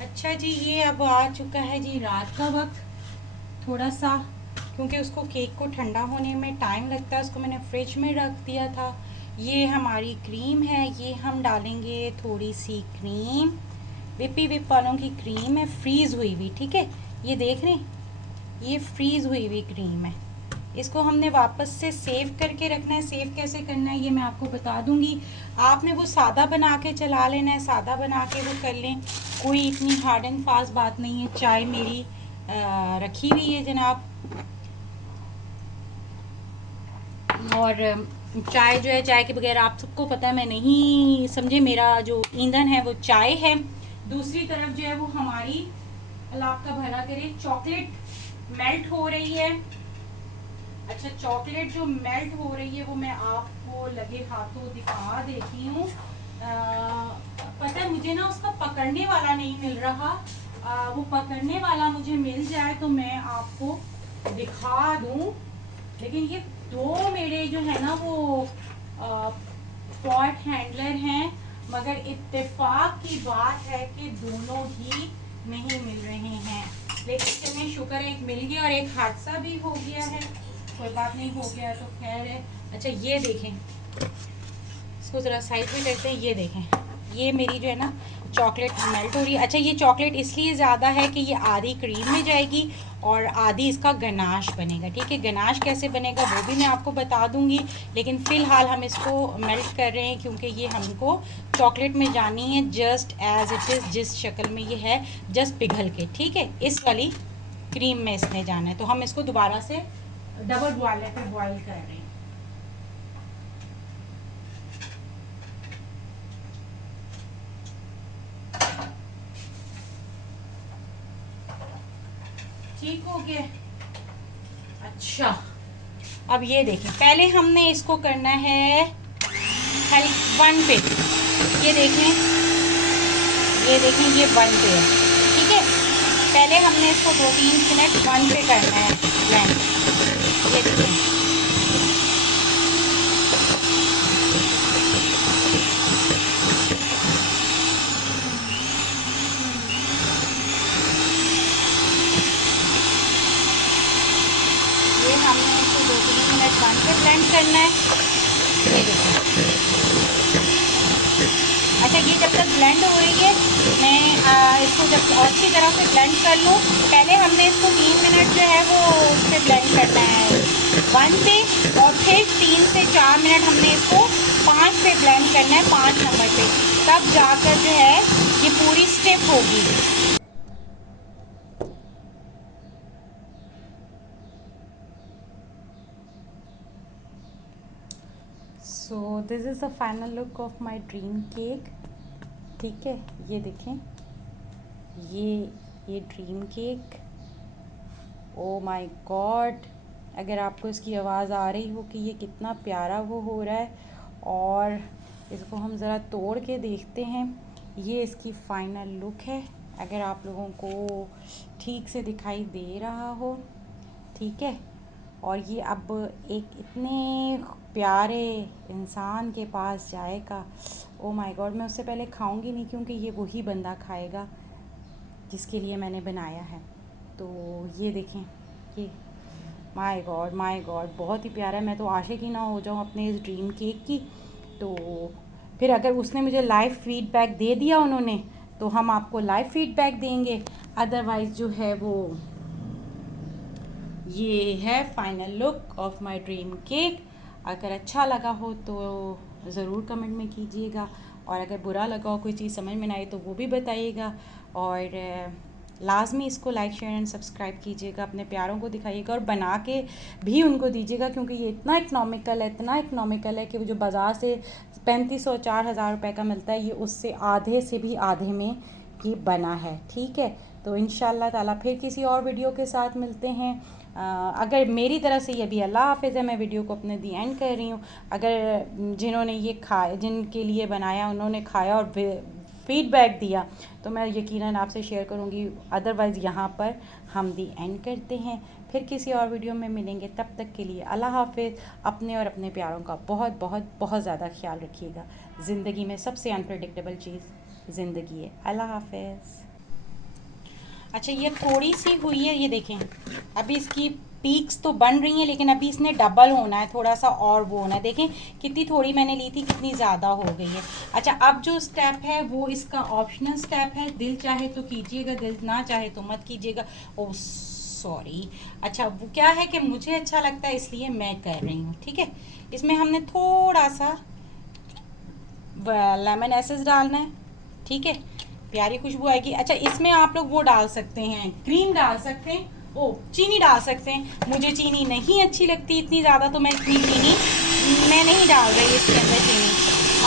अच्छा जी, ये अब आ चुका है जी रात का वक्त। थोड़ा सा क्योंकि उसको केक को ठंडा होने में टाइम लगता है, उसको मैंने फ्रिज में रख दिया था। ये हमारी क्रीम है, ये हम डालेंगे थोड़ी सी क्रीम, विपी विप वालों की क्रीम है, फ्रीज़ हुई हुई। ठीक है, ये देख रहे हैं, ये फ्रीज़ हुई हुई क्रीम है। इसको हमने वापस से सेव करके रखना है। सेव कैसे करना है ये मैं आपको बता दूंगी। आपने वो सादा बना के चला लेना है, सादा बना के वो कर लें, कोई इतनी हार्ड एंड फास्ट बात नहीं है। चाय मेरी रखी हुई है जनाब, और चाय जो है, चाय के बगैर आप सबको पता है मैं नहीं समझे, मेरा जो ईंधन है वो चाय है। दूसरी तरफ जो है वो हमारी, अल्लाह आपका भला करे, चॉकलेट मेल्ट हो रही है। अच्छा, चॉकलेट जो मेल्ट हो रही है वो मैं आपको लगे हाथों दिखा देती हूँ। पता है मुझे ना उसका पकड़ने वाला नहीं मिल रहा। वो पकड़ने वाला मुझे मिल जाए तो मैं आपको दिखा दूँ। लेकिन ये दो मेरे जो है ना वो पॉट हैंडलर हैं, मगर इत्तेफाक की बात है कि दोनों ही नहीं मिल रहे हैं। लेकिन चलिए शुक्र है एक मिल गया, और एक हादसा भी हो गया है, कोई बात नहीं, हो गया तो खैर है। अच्छा ये देखें, इसको ज़रा साइड में करते हैं। ये देखें, ये मेरी जो है ना चॉकलेट मेल्ट हो रही है। अच्छा, ये चॉकलेट इसलिए ज़्यादा है कि ये आधी क्रीम में जाएगी और आधी इसका गनाश बनेगा। ठीक है, गनाश कैसे बनेगा वो भी मैं आपको बता दूंगी, लेकिन फ़िलहाल हम इसको मेल्ट कर रहे हैं क्योंकि ये हमको चॉकलेट में जानी है जस्ट एज़ इट इज़, जिस शक्ल में ये है, जस्ट पिघल के। ठीक है, इस वाली क्रीम में इसने जाना है। तो हम इसको दोबारा से डबल बॉयलर पे बॉयल कर रहे हैं। ठीक हो गया। अच्छा, अब ये देखें, पहले हमने इसको करना है वन पे। ये देखें, ये देखें, ये वन पे है। ठीक है, पहले हमने इसको 2-3 मिनट वन पे करना है ब्लेंड। ये देखें, ये हमने इसको 2-3 मिनट वन पे ब्लेंड करना है। ये देखें। अच्छा, ये जब तक ब्लेंड हो रही है, मैं इसको जब अच्छी तरह से ब्लेंड कर लूँ, पहले हमने इसको 3 मिनट जो है वो उस पर ब्लेंड करना है वन पे, और फिर 3 से 4 मिनट हमने इसको 5 पे ब्लेंड करना है, 5 नंबर पे, तब जाकर जो है ये पूरी स्टिफ होगी। So this is the final look of my dream cake. ठीक है, ये देखें, ये dream cake. Oh my God, अगर आपको इसकी आवाज़ आ रही हो कि ये कितना प्यारा वो हो रहा है, और इसको हम ज़रा तोड़ के देखते हैं। ये इसकी फ़ाइनल लुक है, अगर आप लोगों को ठीक से दिखाई दे रहा हो। ठीक है, और ये अब एक इतने प्यारे इंसान के पास जाएगा। ओ माय गॉड, मैं उससे पहले खाऊंगी नहीं क्योंकि ये वही बंदा खाएगा जिसके लिए मैंने बनाया है। तो ये देखें, ये माय गॉड, माय गॉड, बहुत ही प्यारा है। मैं तो आशिक ही ना हो जाऊँ अपने इस ड्रीम केक की। तो फिर अगर उसने मुझे लाइव फीडबैक दे दिया उन्होंने, तो हम आपको लाइव फीडबैक देंगे। अदरवाइज़ जो है वो, ये है final look of my dream cake. अगर अच्छा लगा हो तो ज़रूर कमेंट में कीजिएगा, और अगर बुरा लगा हो, कोई चीज़ समझ में ना आई, तो वो भी बताइएगा। और लाजमी इसको लाइक शेयर एंड सब्सक्राइब कीजिएगा, अपने प्यारों को दिखाइएगा, और बना के भी उनको दीजिएगा, क्योंकि ये इतना इकनॉमिकल है, इतना इकनॉमिकल है कि वो जो बाज़ार से 3500-4000 रुपये का मिलता है, ये उससे आधे से भी आधे में ये बना है। ठीक है, तो इंशाल्लाह ताला फिर किसी और वीडियो के साथ मिलते हैं। अगर मेरी तरफ से ये भी अल्लाह हाफ़िज़ है, मैं वीडियो को अपने दी एंड कर रही हूँ। अगर जिन्होंने ये खाया, जिनके लिए बनाया, उन्होंने खाया और फीडबैक दिया तो मैं यकीनन आपसे शेयर करूँगी। अदरवाइज़ यहाँ पर हम दी एंड करते हैं, फिर किसी और वीडियो में मिलेंगे। तब तक के लिए अल्लाह हाफ़िज़। अपने और अपने प्यारों का बहुत बहुत बहुत ज़्यादा ख्याल रखिएगा। ज़िंदगी में सबसे अनप्रेडिक्टेबल चीज़ ज़िंदगी है। अल्लाह हाफ़िज़। अच्छा, ये थोड़ी सी हुई है, ये देखें, अभी इसकी पीक्स तो बन रही हैं, लेकिन अभी इसने डबल होना है, थोड़ा सा और वो होना है। देखें कितनी थोड़ी मैंने ली थी, कितनी ज़्यादा हो गई है। अच्छा, अब जो स्टेप है वो इसका ऑप्शनल स्टेप है। दिल चाहे तो कीजिएगा, दिल ना चाहे तो मत कीजिएगा। ओ सॉरी। अच्छा, वो क्या है कि मुझे अच्छा लगता है इसलिए मैं कर रही हूँ। ठीक है, इसमें हमने थोड़ा सा लेमन एसेंस डालना है। ठीक है, प्यारी खुशबू आएगी। अच्छा, इसमें आप लोग वो डाल सकते हैं, क्रीम डाल सकते हैं, चीनी डाल सकते हैं। मुझे चीनी नहीं अच्छी लगती इतनी ज़्यादा, तो मैं इतनी चीनी मैं नहीं डाल रही इसके अंदर चीनी।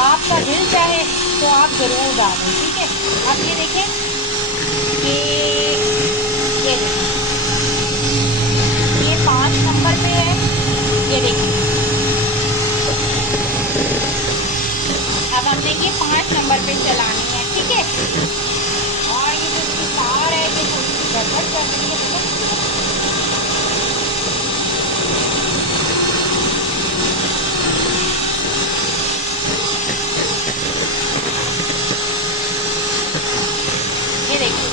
आपका दिल चाहे तो आप ज़रूर डालें। ठीक है, अब ये देखें कि ये देखें, ये 5 नंबर पे है। ये देखें, अब हमने ये 5 नंबर पे चलानी है। ठीक है, और ये जो इसकी तार है ये थोड़ी सी गड़बड़ कर रही है। ये देखिए,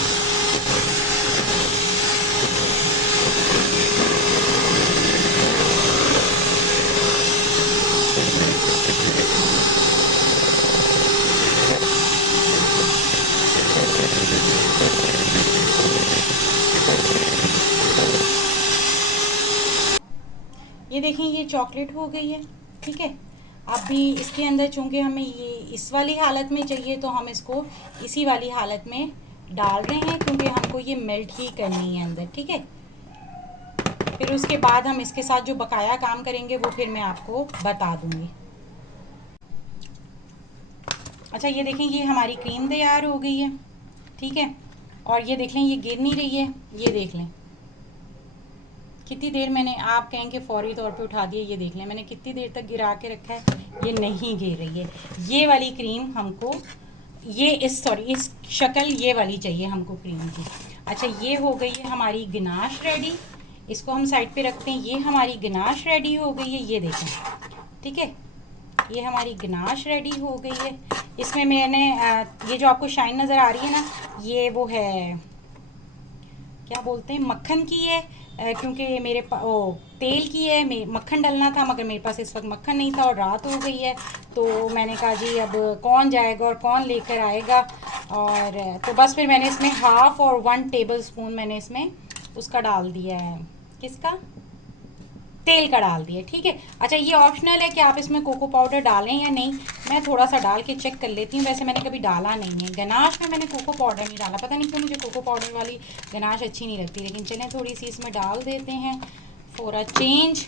ये देखें, ये चॉकलेट हो गई है। ठीक है, अभी इसके अंदर चूंकि हमें ये इस वाली हालत में चाहिए तो हम इसको इसी वाली हालत में डाल रहे हैं, क्योंकि हमको ये मेल्ट ही करनी है अंदर। ठीक है, फिर उसके बाद हम इसके साथ जो बकाया काम करेंगे वो फिर मैं आपको बता दूंगी। अच्छा, ये देखें, ये हमारी क्रीम तैयार हो गई है। ठीक है, और ये देख लें, ये गिर नहीं रही है। ये देख लें कितनी देर मैंने, आप कहेंगे फौरी तौर पे उठा दिए, ये देख लें मैंने कितनी देर तक गिरा के रखा है, ये नहीं गिर रही है। ये वाली क्रीम हमको, ये इस शक्ल ये वाली चाहिए हमको क्रीम की। अच्छा, ये हो गई है हमारी गनाश रेडी। इसको हम साइड पे रखते हैं। ये हमारी गनाश रेडी हो गई है, ये देखें। ठीक है, ये हमारी गनाश रेडी हो गई है। इसमें मैंने ये जो आपको शाइन नज़र आ रही है ना, ये वो है, क्या बोलते हैं, मक्खन की है। क्योंकि मेरे तेल की है, मक्खन डलना था, मगर मेरे पास इस वक्त मक्खन नहीं था और रात हो गई है, तो मैंने कहा जी अब कौन जाएगा और कौन लेकर आएगा। और तो बस फिर मैंने इसमें 1/2 और 1 टेबल स्पून मैंने इसमें उसका डाल दिया है, किसका, तेल का डाल दिया। ठीक है, अच्छा, ये ऑप्शनल है कि आप इसमें कोको पाउडर डालें या नहीं। मैं थोड़ा सा डाल के चेक कर लेती हूँ, वैसे मैंने कभी डाला नहीं है। गनाश में मैंने कोको पाउडर नहीं डाला, पता नहीं क्यों मुझे कोको पाउडर वाली गनाश अच्छी नहीं लगती, लेकिन चलें थोड़ी सी इसमें डाल देते हैं फॉर अ चेंज।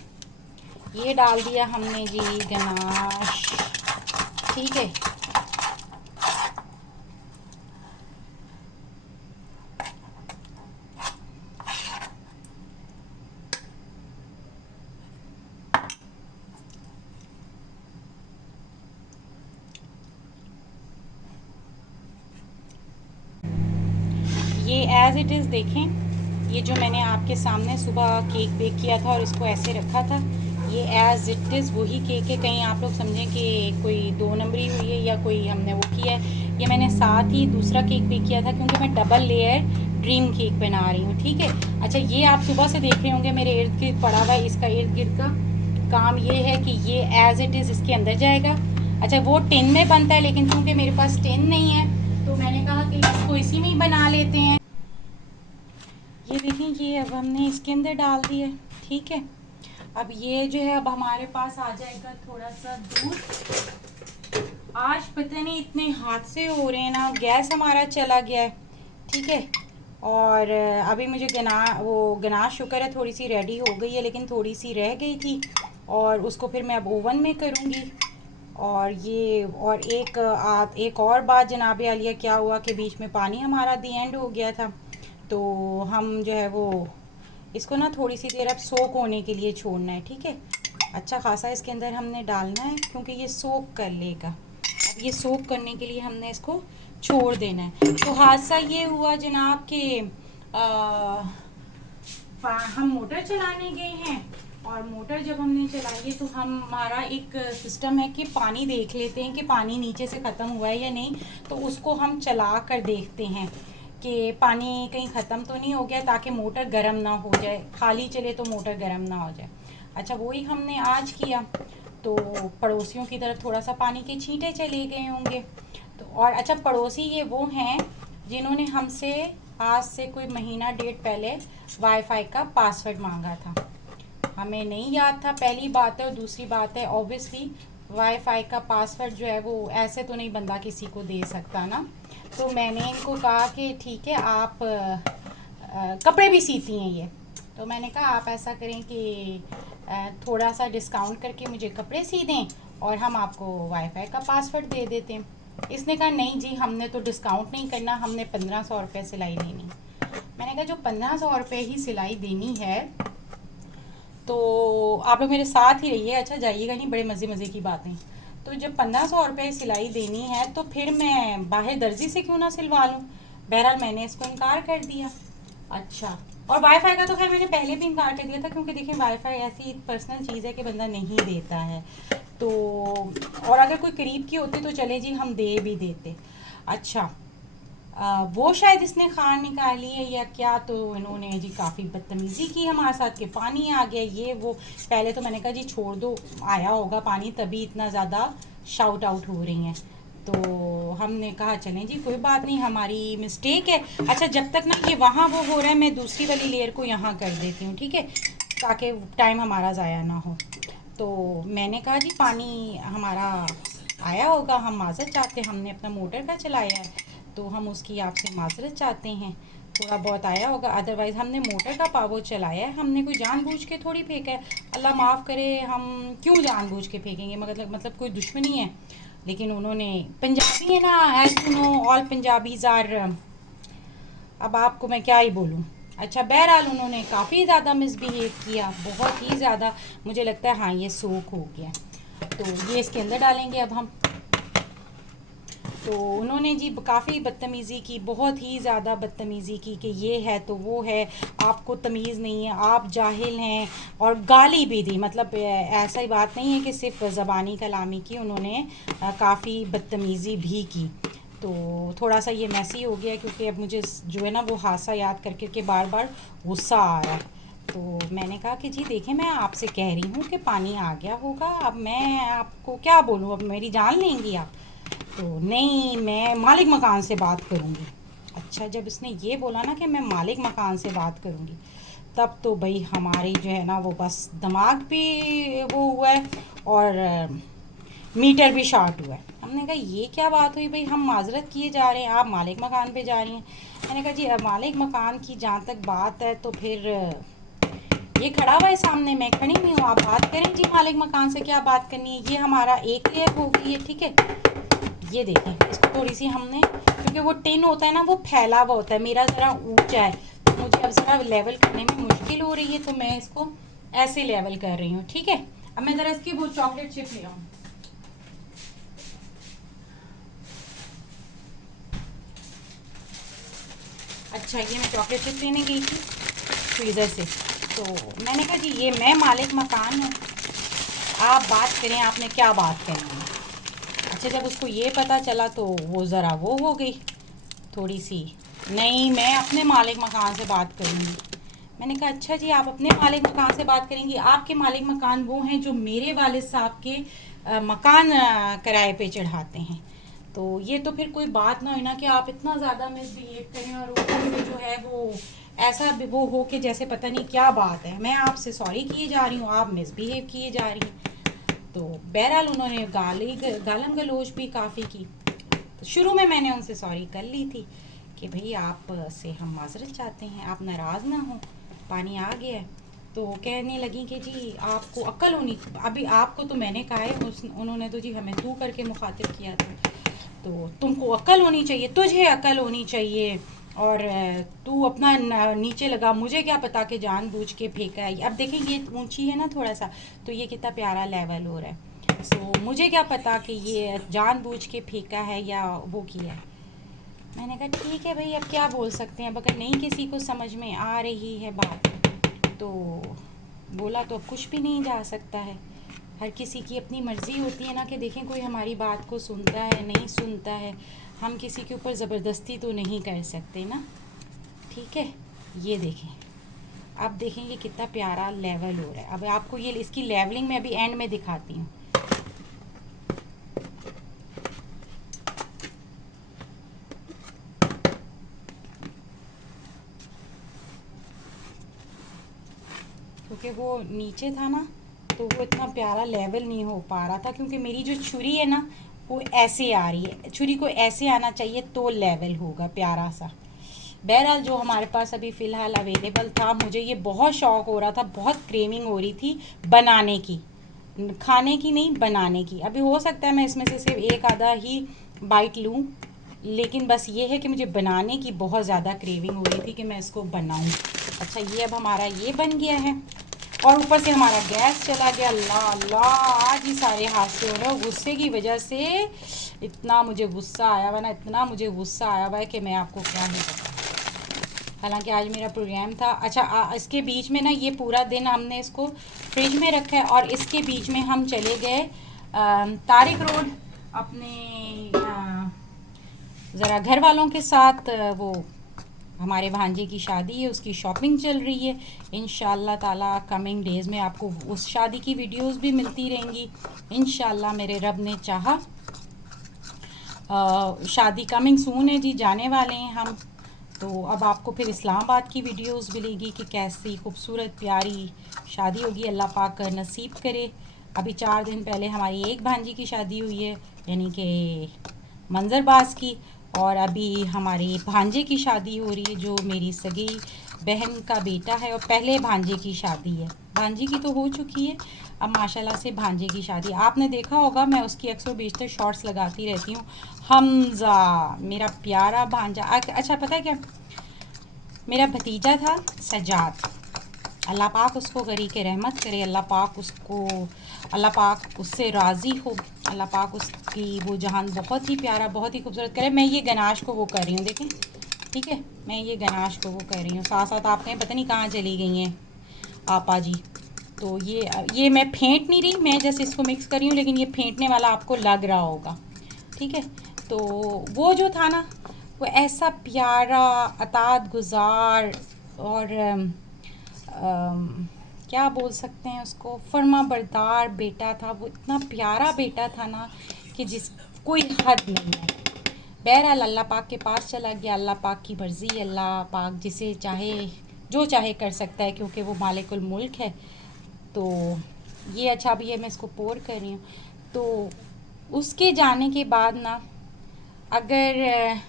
ये डाल दिया हमने जी गनाश। ठीक है, ये एज़ इट इज़ देखें, ये जो मैंने आपके सामने सुबह केक बेक किया था और इसको ऐसे रखा था, ये एज़ इट इज़ वही केक है। कहीं आप लोग समझें कि कोई 2 नंबरी हुई है या कोई हमने वो किया है। ये मैंने साथ ही दूसरा केक बेक किया था, क्योंकि मैं डबल लेयर ड्रीम केक बना रही हूँ। ठीक है, अच्छा, ये आप सुबह से देख रहे होंगे मेरे इर्द गिर्द पड़ा हुआ है। इसका इर्द गिर्द का काम ये है कि ये एज़ इट इज़ इसके अंदर जाएगा। अच्छा, वो टिन में बनता है, लेकिन क्योंकि मेरे पास टिन नहीं है तो मैंने कहा कि इसको इसी में ही बना लेते हैं। ये देखें, ये अब हमने इसके अंदर डाल दिया। ठीक है, अब ये जो है, अब हमारे पास आ जाएगा थोड़ा सा दूध। आज पता नहीं इतने हादसे हो रहे हैं ना, गैस हमारा चला गया है। ठीक है, और अभी मुझे गनाश शुक्र है थोड़ी सी रेडी हो गई है, लेकिन थोड़ी सी रह गई थी और उसको फिर मैं अब ओवन में करूँगी। और ये और एक और बात जनाब आलिया, क्या हुआ कि बीच में पानी हमारा दी एंड हो गया था, तो हम जो है वो इसको ना थोड़ी सी देर अब सोक होने के लिए छोड़ना है, ठीक है। अच्छा खासा इसके अंदर हमने डालना है क्योंकि ये सोक कर लेगा। अब ये सोक करने के लिए हमने इसको छोड़ देना है। तो हादसा ये हुआ जनाब कि हम मोटर चलाने गए हैं, और मोटर जब हमने चलाई तो हमारा एक सिस्टम है कि पानी देख लेते हैं कि पानी नीचे से ख़त्म हुआ है या नहीं, तो उसको हम चला कर देखते हैं कि पानी कहीं ख़त्म तो नहीं हो गया, ताकि मोटर गर्म ना हो जाए, खाली चले तो मोटर गर्म ना हो जाए। अच्छा, वही हमने आज किया, तो पड़ोसियों की तरफ थोड़ा सा पानी के छींटे चले गए होंगे। तो और अच्छा, पड़ोसी ये वो हैं जिन्होंने हमसे आज से कोई महीना डेढ़ पहले वाईफाई का पासवर्ड मांगा था। हमें नहीं याद था, पहली बात है, और दूसरी बात है ऑब्वियसली वाईफाई का पासवर्ड जो है वो ऐसे तो नहीं बंदा किसी को दे सकता ना। तो मैंने इनको कहा कि ठीक है, आप कपड़े भी सीती हैं ये, तो मैंने कहा आप ऐसा करें कि थोड़ा सा डिस्काउंट करके मुझे कपड़े सी दें और हम आपको वाईफाई का पासवर्ड दे देते हैं। इसने कहा नहीं जी, हमने तो डिस्काउंट नहीं करना, हमने 1500 रुपये सिलाई देनी। मैंने कहा जो 1500 रुपये ही सिलाई देनी है तो आप लोग मेरे साथ ही रहिए, अच्छा जाइएगा नहीं, बड़े मज़े मज़े की बातें। तो जब 1500 रुपये सिलाई देनी है तो फिर मैं बाहर दर्जी से क्यों ना सिलवा लूँ। बहरहाल मैंने इसको इनकार कर दिया। अच्छा, और वाईफाई का तो खैर मैंने पहले भी इनकार कर दिया था, क्योंकि देखिए वाईफाई ऐसी पर्सनल चीज़ है कि बंदा नहीं देता है, तो और अगर कोई करीब की होती तो चले जी हम दे भी देते। अच्छा, वो शायद इसने खान निकाली है या क्या, तो इन्होंने जी काफ़ी बदतमीज़ी की हमारे साथ कि पानी आ गया ये वो। पहले तो मैंने कहा जी छोड़ दो, आया होगा पानी तभी इतना ज़्यादा शाउट आउट हो रही हैं। तो हमने कहा चलें जी कोई बात नहीं, हमारी मिस्टेक है। अच्छा, जब तक ना ये वहाँ वो हो रहा है, मैं दूसरी वाली लेयर को यहाँ कर देती हूँ, ठीक है, ताकि टाइम हमारा ज़ाया ना हो। तो मैंने कहा जी पानी हमारा आया होगा, हम माज़रत चाहते हैं, हमने अपना मोटर का चलाया है तो हम उसकी आपसे माज़रत चाहते हैं, थोड़ा बहुत आया होगा, अदरवाइज़ हमने मोटर का पावर चलाया है, हमने कोई जानबूझ के थोड़ी फेंका है। अल्लाह माफ़ करे, हम क्यों जानबूझ के फेंकेंगे, मतलब कोई दुश्मनी है। लेकिन उन्होंने, पंजाबी है ना, as you know all Punjabis are, अब आपको मैं क्या ही बोलूँ। अच्छा, बहरहाल उन्होंने काफ़ी ज़्यादा मिसबिहेव किया, बहुत ही ज़्यादा। मुझे लगता है हाँ ये सोख हो गया, तो ये इसके अंदर डालेंगे अब हम। तो उन्होंने जी काफ़ी बदतमीज़ी की, बहुत ही ज़्यादा बदतमीज़ी की कि ये है तो वो है, आपको तमीज़ नहीं है, आप जाहिल हैं, और गाली भी दी। मतलब ऐसा ही बात नहीं है कि सिर्फ ज़बानी कलामी की, उन्होंने काफ़ी बदतमीज़ी भी की। तो थोड़ा सा ये मैसी हो गया, क्योंकि अब मुझे जो है ना वो हादसा याद करके के बार बार गुस्सा आ रहा है। तो मैंने कहा कि जी देखें, मैं आपसे कह रही हूँ कि पानी आ गया होगा, अब मैं आपको क्या बोलूँ, अब मेरी जान लेंगी आप। तो नहीं, मैं मालिक मकान से बात करूँगी। अच्छा, जब इसने ये बोला ना कि मैं मालिक मकान से बात करूँगी, तब तो भाई हमारी जो है ना वो बस दिमाग भी वो हुआ है और मीटर भी शॉर्ट हुआ है। हमने कहा ये क्या बात हुई भाई, हम माजरत किए जा रहे हैं, आप मालिक मकान पे जा रही हैं। मैंने कहा जी अब मालिक मकान की जहाँ तक बात है तो फिर ये खड़ा हुआ है सामने, मैं खड़ी नहीं हूँ, आप बात करें जी मालिक मकान से, क्या बात करनी है। ये हमारा एक लेयर हो गई है, ठीक है। ये देखें, इसको थोड़ी सी हमने, क्योंकि वो टिन होता है ना वो फैला हुआ होता है, मेरा ज़रा ऊंचा है, तो मुझे अब ज़रा लेवल करने में मुश्किल हो रही है, तो मैं इसको ऐसे लेवल कर रही हूँ, ठीक है। अब मैं ज़रा इसकी वो चॉकलेट चिप ले आऊँ। अच्छा, ये मैं चॉकलेट चिप लेने गई थी फ्रीज़र से, तो मैंने कहा जी ये मैं मालिक मकान हूँ, आप बात करें, आपने क्या बात करनी है। अच्छा, जब उसको ये पता चला तो वो ज़रा वो हो गई थोड़ी सी, नहीं मैं अपने मालिक मकान से बात करूँगी। मैंने कहा अच्छा जी आप अपने मालिक मकान से बात करेंगी, आपके मालिक मकान वो हैं जो मेरे वालिद साहब के मकान किराए पे चढ़ाते हैं, तो ये तो फिर कोई बात ना हुई ना कि आप इतना ज़्यादा मिसबिहेव करें और ऊपर से जो है वो ऐसा वो हो कि जैसे पता नहीं क्या बात है। मैं आपसे सॉरी किए जा रही हूँ, आप मिसबिहेव किए जा रही हैं। तो बहरहाल उन्होंने गालम गलोच भी काफ़ी की। तो शुरू में मैंने उनसे सॉरी कर ली थी कि भाई आप से हम माजरत चाहते हैं, आप नाराज़ ना हो, पानी आ गया है। तो कहने लगी कि जी आपको अक्ल होनी, अभी आपको तो मैंने कहा है, उन्होंने तो जी हमें तू करके मुखातिब किया था, तो तुमको अक्ल होनी चाहिए, तुझे अक्ल होनी चाहिए, और तू अपना नीचे लगा, मुझे क्या पता कि जानबूझ के फेंका है। अब देखें ये ऊंची है ना थोड़ा सा, तो ये कितना प्यारा लेवल हो रहा है। सो मुझे क्या पता कि ये जानबूझ के फेंका है या वो किया है। मैंने कहा ठीक है भाई, अब क्या बोल सकते हैं, अब अगर नहीं किसी को समझ में आ रही है बात तो बोला तो अब कुछ भी नहीं जा सकता है। हर किसी की अपनी मर्ज़ी होती है ना, कि देखें कोई हमारी बात को सुनता है नहीं सुनता है, हम किसी के ऊपर ज़बरदस्ती तो नहीं कर सकते ना। ठीक है, ये देखें, अब देखें ये कितना प्यारा लेवल हो रहा है। अब आपको ये इसकी लेवलिंग मैं अभी एंड में दिखाती हूँ। क्योंकि वो नीचे था ना, तो वो इतना प्यारा लेवल नहीं हो पा रहा था, क्योंकि मेरी जो छुरी है ना वो ऐसे आ रही है, छुरी को ऐसे आना चाहिए तो लेवल होगा प्यारा सा। बहरहाल जो हमारे पास अभी फ़िलहाल अवेलेबल था, मुझे ये बहुत शौक़ हो रहा था, बहुत क्रेविंग हो रही थी बनाने की, खाने की नहीं बनाने की। अभी हो सकता है मैं इसमें से सिर्फ एक आधा ही बाइट लूँ, लेकिन बस ये है कि मुझे बनाने की बहुत ज़्यादा क्रेविंग हो रही थी कि मैं इसको बनाऊँ। अच्छा, ये अब हमारा ये बन गया है, और ऊपर से हमारा गैस चला गया। अल्लाह अल्लाह, आज ही सारे हादसे हो रहे हैं गुस्से की वजह से। इतना मुझे गुस्सा आया हुआ ना, इतना मुझे गुस्सा आया हुआ है कि मैं आपको क्या नहीं बताऊँ। हालांकि आज मेरा प्रोग्राम था। अच्छा, इसके बीच में ना ये पूरा दिन हमने इसको फ्रिज में रखा है, और इसके बीच में हम चले गए तारिक रोड अपने ज़रा घर वालों के साथ। वो हमारे भांजे की शादी है, उसकी शॉपिंग चल रही है। इंशाल्लाह ताला कमिंग डेज़ में आपको उस शादी की वीडियोस भी मिलती रहेंगी इंशाल्लाह, मेरे रब ने चाहा। शादी कमिंग सून है जी, जाने वाले हैं हम। तो अब आपको फिर इस्लामाबाद की वीडियोस मिलेगी कि कैसी खूबसूरत प्यारी शादी होगी, अल्लाह पाक कर नसीब करे। अभी 4 दिन पहले हमारी एक भांजी की शादी हुई है, यानी कि मंजरबाज की, और अभी हमारे भांजे की शादी हो रही है जो मेरी सगी बहन का बेटा है, और पहले भांजे की शादी है। भांजी की तो हो चुकी है, अब माशाल्लाह से भांजे की शादी। आपने देखा होगा मैं उसकी अक्सर बेशतर शॉर्ट्स लगाती रहती हूँ। हमज़ा मेरा प्यारा भांजा। अच्छा, पता है क्या, मेरा भतीजा था सजाद, अल्लाह पाक उसको गरी के रहमत करे, अल्लाह पाक उससे राज़ी हो, अल्लाह पाक उसकी वो जहान बहुत ही प्यारा बहुत ही खूबसूरत करे। मैं ये गनाश को वो कर रही हूँ, देखें, ठीक है, मैं ये गनाश को वो कर रही हूँ। साथ साथ आप कहें पता नहीं कहाँ चली गई हैं आपा जी। तो ये मैं फेंट नहीं रही, मैं जैसे इसको मिक्स कर रही हूँ, लेकिन ये फेंटने वाला आपको लग रहा होगा, ठीक है। तो वो जो था ना, वो ऐसा प्यारा अतात गुज़ार और क्या बोल सकते हैं उसको, फर्मा बरदार बेटा था। वो इतना प्यारा बेटा था ना कि जिस कोई हद नहीं है। बहरहाल अल्लाह पाक के पास चला गया, अल्लाह पाक की मर्ज़ी, अल्लाह पाक जिसे चाहे जो चाहे कर सकता है, क्योंकि वो मालिकुल मुल्क है। तो ये अच्छा, अभी ये मैं इसको पोर कर रही हूँ। तो उसके जाने के बाद ना, अगर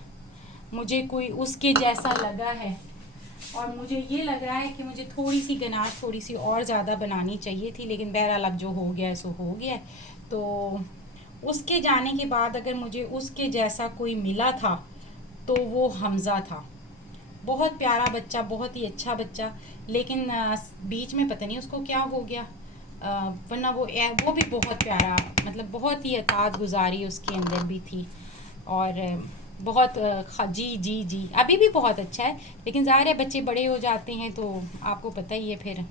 मुझे कोई उसके जैसा लगा है, और मुझे ये लग रहा है कि मुझे थोड़ी सी गनाश थोड़ी सी और ज़्यादा बनानी चाहिए थी, लेकिन बहरहाल अब जो हो गया सो हो गया। तो उसके जाने के बाद अगर मुझे उसके जैसा कोई मिला था तो वो हमज़ा था। बहुत प्यारा बच्चा, बहुत ही अच्छा बच्चा, लेकिन बीच में पता नहीं उसको क्या हो गया, वरना वो भी बहुत प्यारा, मतलब बहुत ही अतात गुजारी उसके अंदर भी थी, और बहुत जी जी जी अभी भी बहुत अच्छा है। लेकिन ज़ाहिर है बच्चे बड़े हो जाते हैं तो आपको पता ही है, फिर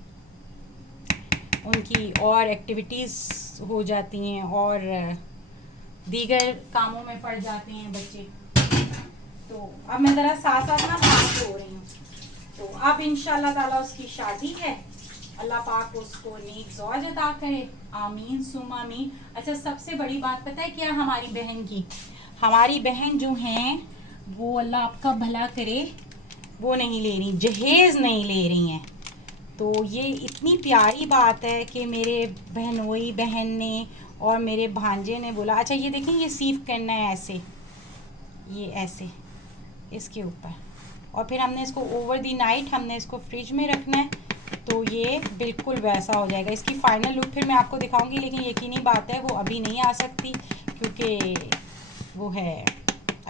उनकी और एक्टिविटीज़ हो जाती हैं और दीगर कामों में पड़ जाते हैं बच्चे। तो अब मैं ज़रा साथ साथ ना बात हो रही हूँ। तो अब इंशाल्लाह ताला उसकी शादी है, अल्लाह पाक उसको नेक ज़ौज अता करे, आमीन सुम आमीन। अच्छा, सबसे बड़ी बात पता है क्या, हमारी बहन की, हमारी बहन जो हैं वो अल्लाह आपका भला करे, वो नहीं ले रही, जहेज़ नहीं ले रही हैं। तो ये इतनी प्यारी बात है कि मेरे बहनोई बहन ने और मेरे भांजे ने बोला, अच्छा ये देखें, ये सीव करना है ऐसे, ये ऐसे इसके ऊपर, और फिर हमने इसको ओवर दी नाइट हमने इसको फ्रिज में रखना है। तो ये बिल्कुल वैसा हो जाएगा। इसकी फ़ाइनल लुक फिर मैं आपको दिखाऊंगी, लेकिन यकीनी बात है वो अभी नहीं आ सकती क्योंकि वो है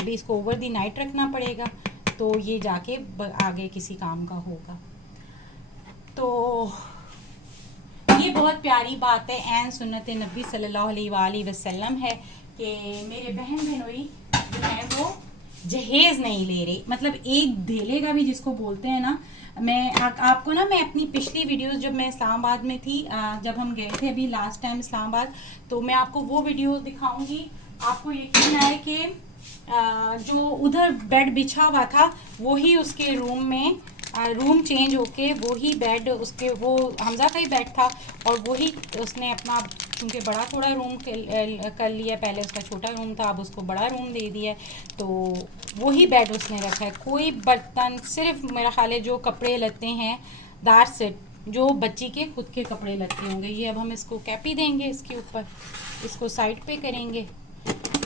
अभी इसको ओवर दी नाइट रखना पड़ेगा, तो ये जाके आगे किसी काम का होगा। तो ये बहुत प्यारी बात है एन सुन्नत नबी सल्लल्लाहु अलैहि वसल्लम है कि मेरे बहन बहनोई जो है वो जहेज़ नहीं ले रही, मतलब एक धेले का भी जिसको बोलते हैं ना। मैं आपको ना, मैं अपनी पिछली वीडियोस जब मैं इस्लामाबाद में थी, जब हम गए थे अभी लास्ट टाइम इस्लामाबाद, तो मैं आपको वो वीडियोस दिखाऊंगी। आपको यकीन आए कि जो उधर बेड बिछा हुआ था वही उसके रूम में रूम चेंज होके वही बेड उसके, वो हमज़ा का ही बेड था और वही उसने अपना, क्योंकि बड़ा थोड़ा रूम कर लिया, पहले उसका छोटा रूम था अब उसको बड़ा रूम दे दिया, तो वही बेड उसने रखा है। कोई बर्तन, सिर्फ मेरा ख्याल है जो कपड़े लत्ते हैं दार से, जो बच्ची के खुद के कपड़े लत्ते होंगे, ये अब हम इसको कैपी देंगे, इसके ऊपर इसको साइड पे करेंगे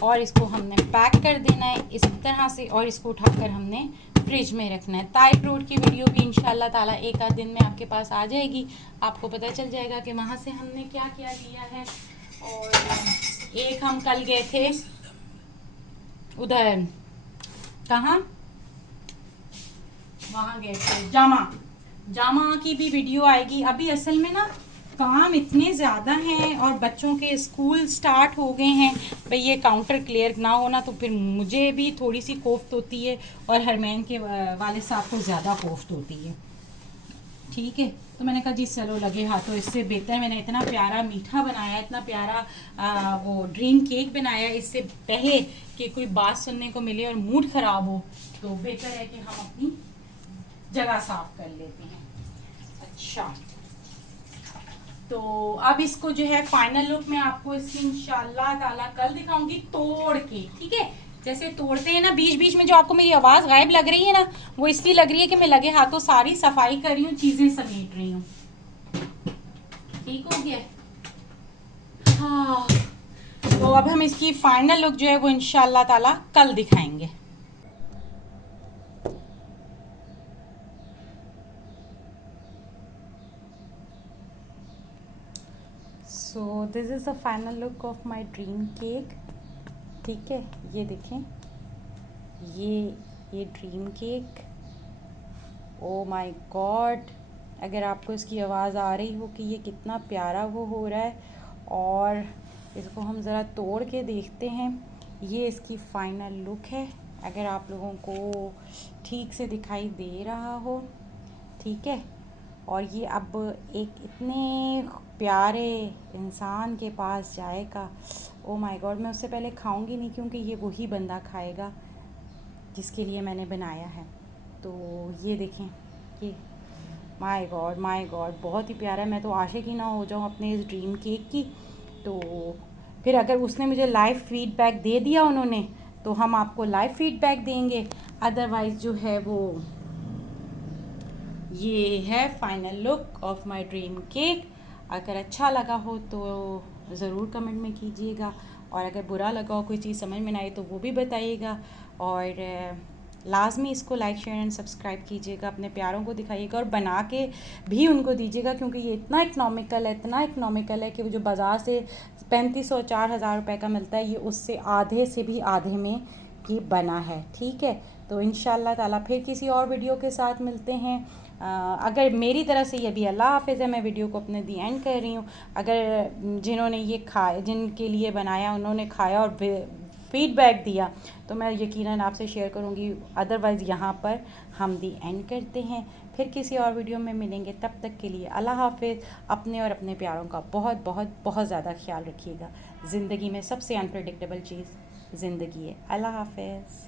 और इसको हमने पैक कर देना है इस तरह से, और इसको उठाकर हमने फ्रिज में रखना है। ताइप रोड की वीडियो भी इंशाल्लाह ताला एक आध दिन में आपके पास आ जाएगी, आपको पता चल जाएगा कि वहाँ से हमने क्या क्या लिया है। और एक हम कल गए थे उधर, कहाँ, वहाँ गए थे जामा की भी वीडियो आएगी। अभी असल में ना काम इतने ज़्यादा हैं और बच्चों के स्कूल स्टार्ट हो गए हैं, भाई ये काउंटर क्लियर ना होना तो फिर मुझे भी थोड़ी सी कोफ्त होती है और हरमैन के वाले साहब को ज़्यादा कोफ्त होती है। ठीक है, तो मैंने कहा जी चलो लगे हाथों, इससे बेहतर मैंने इतना प्यारा मीठा बनाया, इतना प्यारा वो ड्रीम केक बनाया, इससे पहले कि कोई बात सुनने को मिले और मूड ख़राब हो, तो बेहतर है कि हम अपनी जगह साफ कर लेते हैं। अच्छा, तो अब इसको जो है फाइनल लुक मैं आपको इसकी इंशाल्लाह ताला कल दिखाऊंगी तोड़ के। ठीक है, जैसे तोड़ते हैं ना, बीच बीच में जो आपको मेरी आवाज़ गायब लग रही है ना, वो इसलिए लग रही है कि मैं लगे हाथों सारी सफाई कर रही हूँ, चीज़ें समेट रही हूँ। ठीक हो गया, हाँ। तो अब हम इसकी फाइनल लुक जो है वो इंशाल्लाह ताला कल दिखाएंगे। So this is the final look of my dream cake. ठीक है, ये देखें, ये dream cake, oh my God, अगर आपको इसकी आवाज़ आ रही हो कि ये कितना प्यारा वो हो रहा है। और इसको हम ज़रा तोड़ के देखते हैं, ये इसकी फ़ाइनल लुक है, अगर आप लोगों को ठीक से दिखाई दे रहा हो। ठीक है, और ये अब एक इतने प्यारे इंसान के पास जाएगा, ओ माय गॉड। मैं उससे पहले खाऊंगी नहीं क्योंकि ये वही बंदा खाएगा जिसके लिए मैंने बनाया है। तो ये देखें, ये माय गॉड बहुत ही प्यारा है। मैं तो आशिक ही ना हो जाऊँ अपने इस ड्रीम केक की। तो फिर अगर उसने मुझे लाइव फीडबैक दे दिया उन्होंने, तो हम आपको लाइव फीडबैक देंगे, अदरवाइज़ जो है वो ये है final look of my dream cake. अगर अच्छा लगा हो तो ज़रूर कमेंट में कीजिएगा, और अगर बुरा लगा हो, कोई चीज़ समझ में ना आए, तो वो भी बताइएगा। और लाजमी इसको लाइक शेयर एंड सब्सक्राइब कीजिएगा, अपने प्यारों को दिखाइएगा और बना के भी उनको दीजिएगा, क्योंकि ये इतना इकनॉमिकल है कि वो जो बाज़ार से 3500 4000 रुपये का मिलता है, ये उससे आधे से भी आधे में ये बना है। ठीक है, तो इंशाल्लाह ताला फिर किसी और वीडियो के साथ मिलते हैं। अगर मेरी तरफ से ये भी अल्लाह हाफ़िज़ है, मैं वीडियो को अपने दी एंड कर रही हूँ। अगर जिन्होंने ये खाया, जिनके लिए बनाया, उन्होंने खाया और फीडबैक दिया, तो मैं यकीनन आपसे शेयर करूँगी, अदरवाइज़ यहाँ पर हम दी एंड करते हैं। फिर किसी और वीडियो में मिलेंगे, तब तक के लिए अल्लाह हाफ़िज़। अपने और अपने प्यारों का बहुत बहुत बहुत ज़्यादा ख्याल रखिएगा। ज़िंदगी में सबसे अनप्रेडिक्टेबल चीज़ ज़िंदगी है। अल्लाह हाफ़िज़।